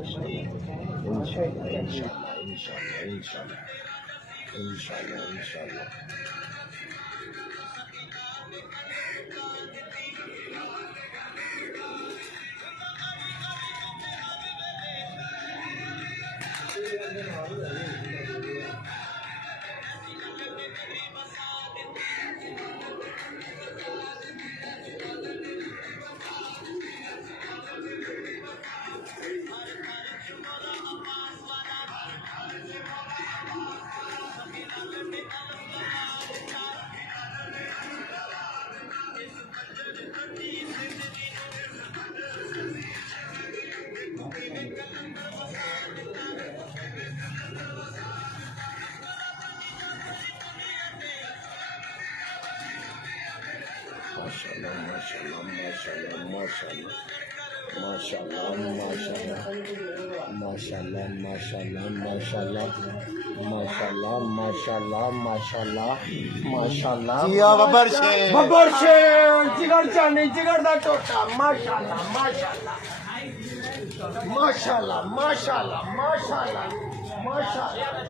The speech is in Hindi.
इंशाल्लाह इंशाल्लाह इंशाल्लाह इंशाल्लाह इंशाल्लाह इंशाल्लाह। माशाल्लाह माशाल्लाह माशाल्लाह माशाल्लाह माशाल्लाह माशाल्लाह माशाल्लाह माशाल्लाह माशाल्लाह माशाल्लाह माशाल्लाह बब्बर शेर जिगर जाने जिगर दा टोटा माशाल्लाह माशाल्लाह माशाल्लाह माशाल्लाह माशाल्लाह माशाल्लाह।